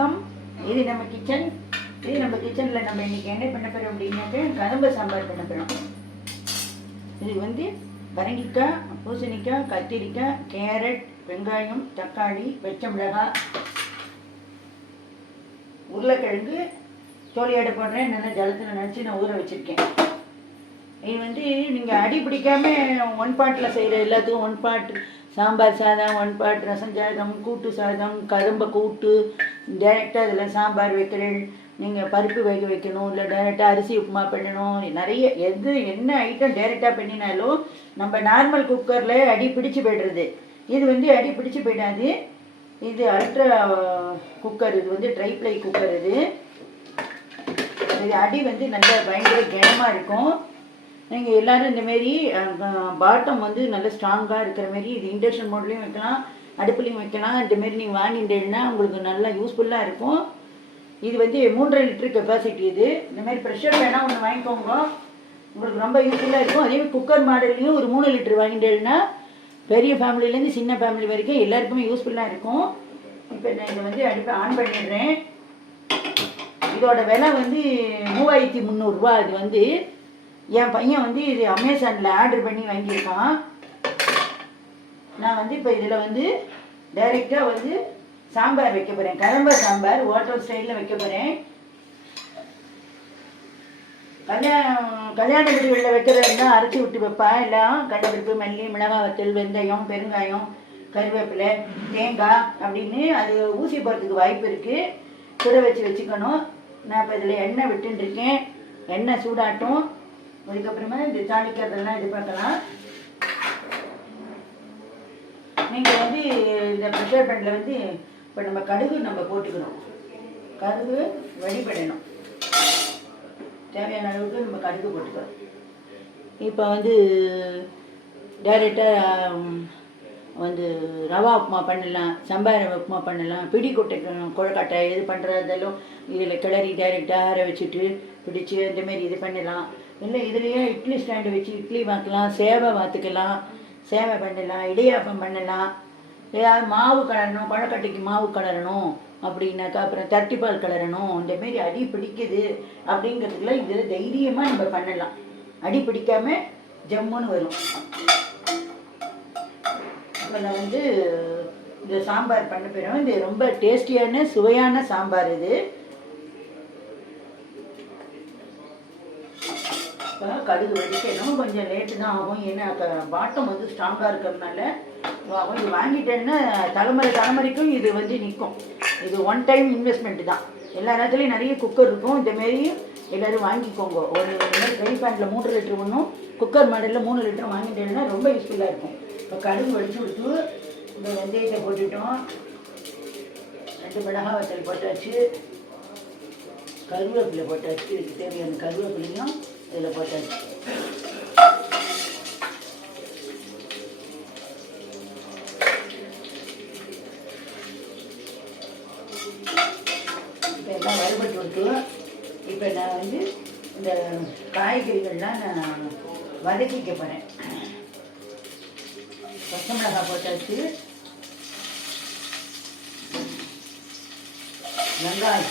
வணக்கம். இது நம்ம கிச்சன் இது நம்ம கிச்சனில் நம்ம இன்னைக்கு என்ன பண்ண போகிறோம் அப்படின்னாக்க கரும்பு சாம்பார் பண்ண போகிறோம் இது வந்து பரங்கிக்காய் பூசணிக்காய் கத்திரிக்காய் கேரட் வெங்காயம் தக்காளி பச்சை மிளகாய் உருளைக்கிழங்கு தோலியாடை போடுறேன். நல்லா ஜலத்தில் நினச்சி நான் ஊற வச்சுருக்கேன். இது வந்து நீங்கள் அடி பிடிக்காம ஒன் பாட்டில் செய்கிற எல்லாத்துக்கும் ஒன் பாட்டு சாம்பார் சாதம் ஒன்பாட் ரசம் சாதம் கூட்டு சாதம் கரும்பை கூட்டு டேரெக்டாக இதில் சாம்பார் வைக்கிறேன். நீங்கள் பருப்பு வேக வைக்கணும் இல்லை டேரெக்டாக அரிசி உப்புமா பண்ணணும். நிறைய எது என்ன ஐட்டம் டேரெக்டாக பண்ணினாலும் நம்ம நார்மல் குக்கரில் அடி பிடிச்சு போய்டுறது. இது வந்து அடி பிடிச்சு போயிடாது. இது அல்ட்ரா குக்கர் இது வந்து ட்ரை ப்ளை குக்கர் இது. இது அடி வந்து நல்லா பயங்கர கனமாக இருக்கும். நீங்கள் எல்லோரும் இந்தமாரி பாட்டம் வந்து நல்ல ஸ்ட்ராங்காக இருக்கிற மாரி இது இண்டக்ஷன் மோட்லேயும் வைக்கலாம் அடுப்புலையும் வைக்கலாம். இந்தமாரி நீங்கள் வாங்கிட்டேன்னா உங்களுக்கு நல்லா யூஸ்ஃபுல்லாக இருக்கும். இது வந்து மூன்றரை லிட்டர் கெப்பாசிட்டி இது. இந்தமாரி ப்ரெஷர் வேணால் ஒன்று வாங்கிக்கோங்க. உங்களுக்கு ரொம்ப யூஸ்ஃபுல்லாக இருக்கும். அதேமாதிரி குக்கர் மாடல்லையும் ஒரு மூணு லிட்டர் வாங்கிட்டேன்னா பெரிய ஃபேமிலிலேருந்து சின்ன ஃபேமிலி வரைக்கும் எல்லாருக்குமே யூஸ்ஃபுல்லாக இருக்கும். இப்போ நான் இதை வந்து அடுப்பை ஆன் பண்ணிடுறேன். இதோட விலை வந்து மூவாயிரத்தி முந்நூறுரூவா இது வந்து என் பையன் வந்து இது அமேசானில் ஆர்டர் பண்ணி வாங்கியிருக்கான். நான் வந்து இப்போ இதில் வந்து டைரெக்டாக வந்து சாம்பார் வைக்க போகிறேன் கரம்ப சாம்பார் ஹோட்டல் ஸ்டைலில் வைக்க போகிறேன் கல்யாணம் கல்யாண வீடுகளில் வைக்கிறதுனா அரைச்சி விட்டு வைப்பேன். எல்லாம் கடலைப்பருப்பு மல்லி மிளகாய் வத்தல் வெந்தயம் பெருங்காயம் கருவேப்பிலை தேங்காய் அப்படின்னு அது ஊசி போகிறதுக்கு வாய்ப்பு இருக்குது சுட வச்சு வச்சுக்கணும். நான் இப்போ இதில் எண்ணெய் விட்டுருக்கேன் எண்ணெய் சூடாட்டும். அதுக்கப்புறமா இந்த தாளிக்கிறதெல்லாம் இது பார்க்கலாம் நீங்கள் வந்து இந்த ப்ரெஷர் பேனில் வந்து இப்போ நம்ம கடுகு நம்ம போட்டுக்கணும். கடுகு வழிபடணும் தேவையான அளவுக்கு நம்ம கடுகு போட்டுக்கிறோம் இப்போ வந்து டைரெக்டாக வந்து ரவா உப்புமா பண்ணலாம் சம்பா ரவா உப்புமா பண்ணலாம் பிடி கொட்டை கொழக்கட்டை இது பண்ணுறதாலும் இதில் கிளறி டைரெக்டாக ஆற வச்சுட்டு பிடிச்சி அந்தமாரி இது பண்ணலாம். இல்லை இதுலேயே இட்லி ஸ்டாண்டு வச்சு இட்லி வாக்கலாம் சேவை வாத்துக்கலாம் சேவை பண்ணலாம் இடியாப்பம் பண்ணலாம். ஏதாவது மாவு கலரணும் கொழக்கட்டைக்கு மாவு கலரணும் அப்படின்னாக்கா அப்புறம் தட்டிப்பால் கலரணும். இந்தமாரி அடி பிடிக்குது அப்படிங்கிறதுக்குலாம் இதில் தைரியமாக நம்ம பண்ணலாம். அடி பிடிக்காம ஜம்முன்னு வரும். இப்போ நான் வந்து இந்த சாம்பார் பண்ண போயிடும் இது ரொம்ப டேஸ்டியான சுவையான சாம்பார் இது. இப்போ கடுகு இன்னும் கொஞ்சம் லேட்டு தான் ஆகும். ஏன்னா பாட்டம் வந்து ஸ்ட்ராங்காக இருக்கிறதுனால கொஞ்சம் இது வாங்கிட்டேன்னா தலைமுறை தலைமுறைக்கும் இது வந்து நிற்கும் இது ஒன் டைம் இன்வெஸ்ட்மெண்ட் தான். எல்லா நேரத்துலையும் நிறைய குக்கர் இருக்கும். இந்தமாரி எல்லோரும் வாங்கிக்கோங்க. ஒரு ஃப்ரை பேண்டில் மூன்று லிட்டர் ஒன்றும் குக்கர் மாடலில் மூணு லிட்டர் வாங்கிட்டேன்னா ரொம்ப யூஸ்ஃபுல்லாக இருக்கும். இப்போ கடுகு வடித்து விட்டு இந்த வெந்தயத்தை போட்டுட்டோம். ரெண்டு மிளகா வத்தல் போட்டாச்சு. கருவேப்பிலை போட்டாச்சு. இதுக்கு தேவையான கருவேப்பிலையும் இதில் போட்டாச்சு இப்போ எல்லாம் வறுபட்டு விட்டு இப்போ நான் வந்து இந்த காய்கறிகள்லாம் நான் வதக்கிக்க போகிறேன் பச்சை மிளகாய் போட்டாச்சு வெங்காயம்.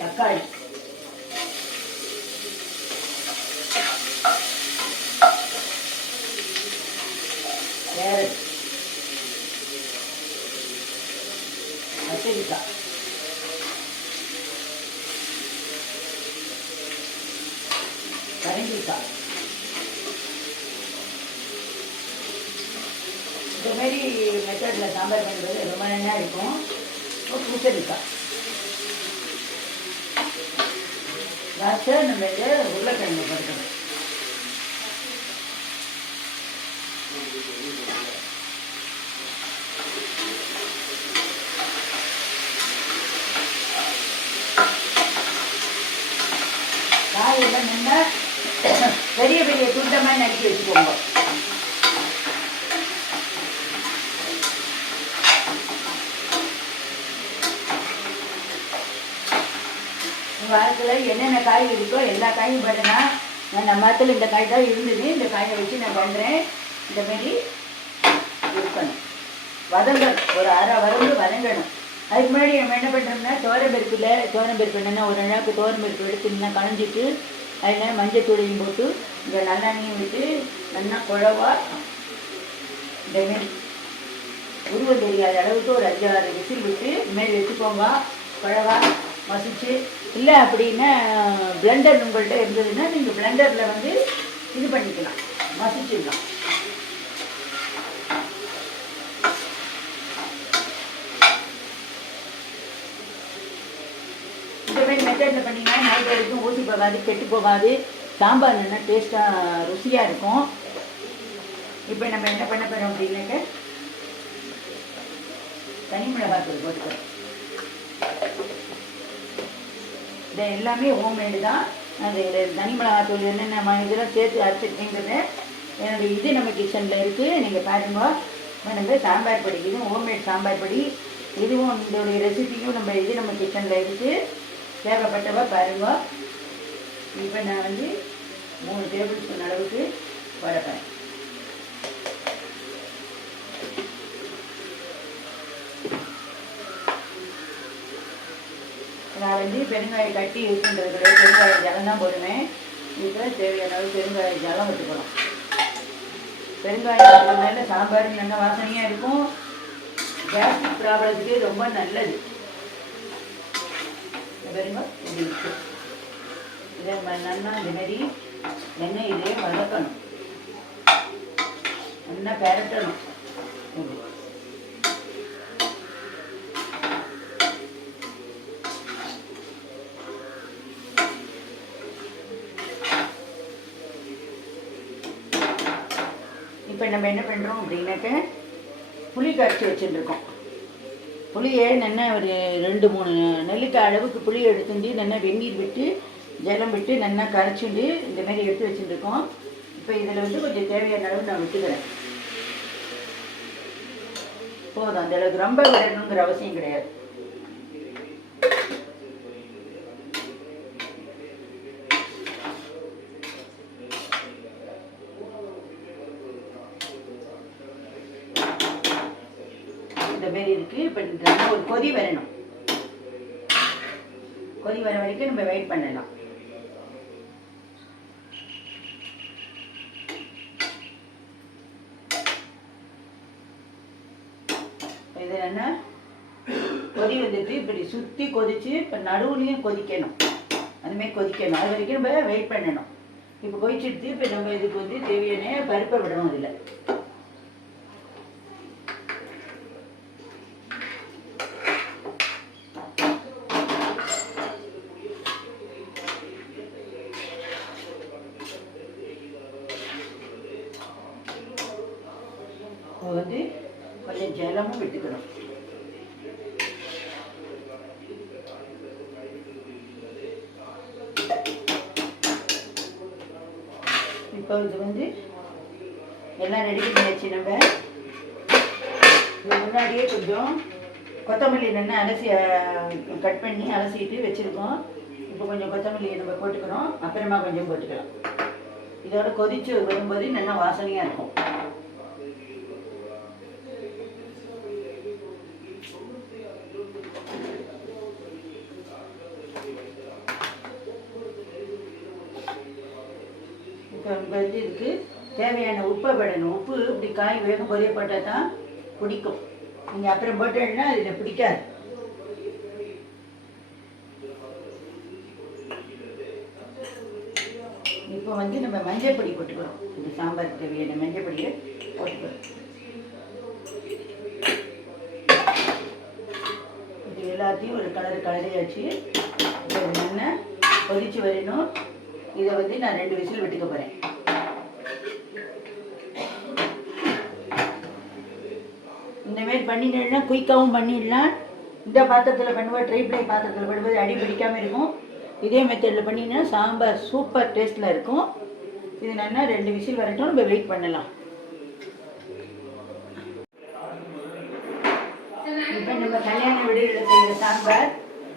தக்காளி. கேரட். கத்திரிக்காய் கரண்டிக்காய் இந்த மாதிரி மெத்தடில் சாம்பார் பண்ணுறது ரொம்ப நல்லா இருக்கும். பூசணிக்காய் திராட்சை நம்ம உருளைக்கிழங்கு போட்டுக்கணும் காயெல்லாம் நின்னா பெரிய பெரிய துண்டமாக நறுக்கி வச்சுக்கோங்க. வாரத்தில் என்னென்ன காய் இருக்கோ எல்லா காயும் பண்ணுனா நான் நம்ம மரத்தில் இந்த காய் தான் இருந்தது. இந்த காயை வச்சு நான் பண்ணுறேன் இந்த மாதிரி இருக்கணும் வதங்கணும். ஒரு அரை வரம்பு வதங்கணும். அதுக்கு முன்னாடி நம்ம என்ன பண்ணுறோம்னா தோரம்பருப்பில் தோரம்பருப்பு என்னென்னா ஒரு நாளுக்கு தோரம்பருப்பு எடுத்து நல்லா களைஞ்சிட்டு அதில் மஞ்சள் தூளையும் போட்டு இந்த நல்லெண்ணையும் விட்டு நல்லா குழவா இந்த உருவம் தெரியாத அளவுக்கு ஒரு அஞ்சு ஆறு விசில் விட்டு மேல் வச்சுக்கோங்க. குழவா மசிச்சு இல்லை அப்படின்னா பிளெண்டர் உங்கள்கிட்ட இருந்ததுன்னா நீங்கள் பிளெண்டரில் வந்து இது பண்ணிக்கலாம். மசிச்சிடலாம் இந்த மாதிரி மெத்தடில் பண்ணிங்கன்னா நைட் வரைக்கும் ஊசி போகாது கெட்டு போகாது. சாம்பார் நல்லா டேஸ்ட்டாக ருசியாக இருக்கும். இப்போ நம்ம என்ன பண்ண போகிறோம் அப்படின்னாக்க தனி மிளகாத்தூள் போட்டுக்கிறோம். இது எல்லாமே ஹோம்மேடு தான். அது தனி மிளகாத்தூள் என்னென்ன இதெல்லாம் சேர்த்து அரைச்சிருக்கேங்கிறது என்னுடைய இது நம்ம கிச்சனில் இருக்குது நீங்கள் பாருங்க. இப்போ நம்ம சாம்பார் பொடி. இதுவும் ஹோம்மேட் சாம்பார் பொடி. இதுவும் இதோடைய ரெசிபியும் நம்ம இது நம்ம கிச்சனில் இருக்குது தேவைப்பட்டவா பாருங்க. இப்போ நான் வந்து மூணு டேபிள் ஸ்பூன் அளவுக்கு வரப்பேன் பெருங்காய பெருங்காயம் கட்டி யூஸ் பண்ணுறது கிடையாது. பெருங்காய ஜலம் தான் போடுவேன் இப்போ தேவையான அளவு பெருங்காய ஜலம் விட்டுக்கணும் பெருங்காயம் மேலே சாம்பார் நல்ல வாசனையாக இருக்கும். கேஸ்ட்ரிக் ப்ராப்ளத்துக்கு ரொம்ப நல்லது. இங்க பாருங்க இதை நல்லா இந்த மாதிரி எண்ணெய் இதே வதக்கணும். நல்லா பெரட்டணும். இப்போ நம்ம என்ன பண்ணுறோம் அப்படின்னாக்க புளி கரைச்சி வச்சுருக்கோம் புளியை நல்லா ஒரு ரெண்டு மூணு நெல்லிக்காய் அளவுக்கு புளி எடுத்துட்டு நல்லா வெந்நீர் விட்டு ஜலம் விட்டு நல்லா கரைச்சிட்டு இந்த மாதிரி எடுத்து வச்சுட்டுருக்கோம் இப்போ இதில் வந்து கொஞ்சம் தேவையான அளவு நான் விட்டுக்கிறேன். போதும் அந்த அளவுக்கு. ரொம்ப விடணுங்கிற அவசியம் கிடையாது இந்த மாதிரி இருக்கு ஒரு கொதி வரணும். கொதி வர வரைக்கும் நம்ம வெயிட் பண்ணலாம். இது என்ன? கொதி வந்துட்டு இப்படி சுற்றி கொதிச்சு இப்போ நடுவுலையும் கொதிக்கணும். அதுமாதிரி கொதிக்கணும். அது வரைக்கும் நம்ம வெயிட் பண்ணணும். இப்போ கொதிச்சிடுத்து இப்போ நம்ம இதுக்கு வந்து தேவையான பருப்பை விடணும் இதில் இப்போ வந்து கொஞ்சம் ஜலமும் விட்டுக்கணும் இப்போ இது வந்து எல்லாம் ரெடி பண்ணியாச்சு நம்ம இது முன்னாடியே கொஞ்சம் கொத்தமல்லி நின்று அலசி கட் பண்ணி அலசிட்டு வச்சுருக்கோம் இப்போ கொஞ்சம் கொத்தமல்லியை நம்ம போட்டுக்கிறோம் அப்புறமா கொஞ்சம் போட்டுக்கலாம் இதோட கொதிச்சு வரும்போது நல்லா வாசனையாக இருக்கும். வந்து இதுக்கு தேவையான உப்பை விடணும். உப்பு இப்படி காய் வேகம் பொரியப்பட்டால் தான் பிடிக்கும். நீங்கள் அப்புறம் போட்டேன்னா இதில் பிடிக்காது. இப்போ வந்து நம்ம மஞ்சள் பொடி போட்டுக்கிறோம். இந்த சாம்பாருக்கு தேவையான மஞ்சள் பொடியை போட்டுக்கிறோம். இது எல்லாத்தையும் ஒரு கலர் கலரையாச்சு இது நல்லா கொதிச்சு வரணும். இதை வந்து நான் ரெண்டு விசில் விட்டுக்க போகிறேன் இந்த மாதிரி பண்ணிட்டேன்னா குயிக்காகவும் பண்ணிடலாம். இந்த பாத்திரத்தில் பண்ணுவோம் ட்ரை ஃப்ரை பாத்திரத்தில் பண்ணும்போது அடி பிடிக்காமல் இருக்கும். இதே மெத்தடில் பண்ணிங்கன்னா சாம்பார் சூப்பர் டேஸ்ட்டில் இருக்கும். இது நல்லா ரெண்டு விசில் வரட்டும் நம்ம வெயிட் பண்ணலாம். இப்போ நம்ம கல்யாண வீடுகளில் செய்கிற சாம்பார்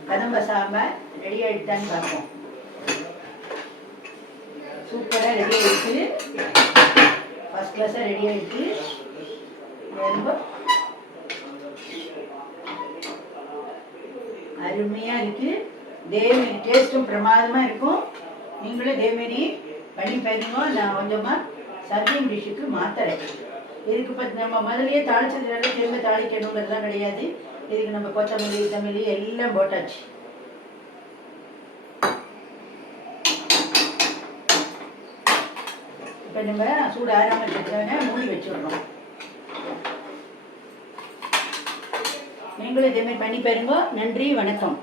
கதம்ப சாம்பார் ரெடி ஆகிட்டான்னு பார்ப்போம். சூப்பராக ரெடி ஆகிடுச்சு ஃபஸ்ட் கிளாஸாக ரெடி ஆகிடுச்சு ரொம்ப அருமையாக இருக்குது தேவரி டேஸ்ட்டும் பிரமாதமாக இருக்கும். நீங்களும் தேவமேனி பண்ணி பாருங்க நான் கொஞ்சமாக சர்விங் டிஷ்ஷுக்கு மாத்துறேன். இதுக்கு இப்போ நம்ம முதலையே தாளிச்சதுனால திரும்ப தாளிக்கணுங்கிறதுலாம் கிடையாது. இதுக்கு நம்ம கொத்தமல்லி தமிழி எல்லாம் போட்டாச்சு. இப்போ நம்ம சூடு ஆறாமல் இருக்கிறதுனால மூடி வச்சுடுறோம் நீங்களும் இதேமாரி பண்ணி பாருங்க நன்றி வணக்கம்.